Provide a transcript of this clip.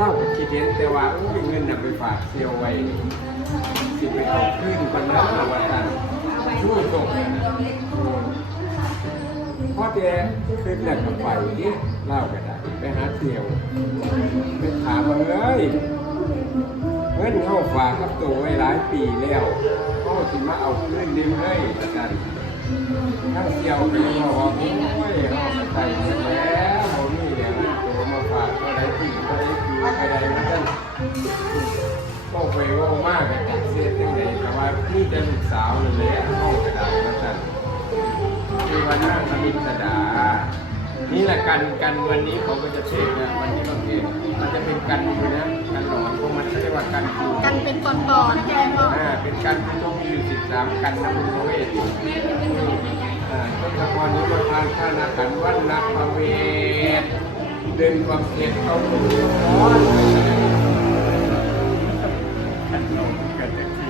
ล่ากับคิดเห็นแต่ว่าเงินนำไปฝากเซียวไว้สิไปเอาขึ้นกันแล้วว่าท่านช่วยส่งพ่อแกขึ้นแล้วก็ไปเนี่ยเล่ากันได้ไปหาเซียวไปถามมาเลยเงินเขาฝากกับตัวไว้หลายปีแล้วเขาสิมาเอาขึ้นเรื่อยๆอาจารย์ถ้าเซียวไปบอกว่าโอ้ยเขาใส่แล้วเขานี่เนี่ยตัวมาฝากอะไรปีอะไรนั่นก็ไปว่ามากเลยเสียตั้งแต่แต่ว่านี่จะลูกสาวเลยห้องกระดาษนั่นคือวันนั่งสมิทดานี่แหละกันวันนี้เขาก็จะเทศนะวันนี้ก็เทศมันจะเป็นกันอยู่นะกันหลอนพวกมันเรียกว่ากันคูกันเป็นก่อนๆแกงก็เป็นกันที่ต้องมีอยู่13กันนะคุณพระเวทต้นตะกอนนี้มาทานข้านาขันวันนักพระเวทเดินความเสียเข้าหมู่ร้อนกันลงกันจะขี่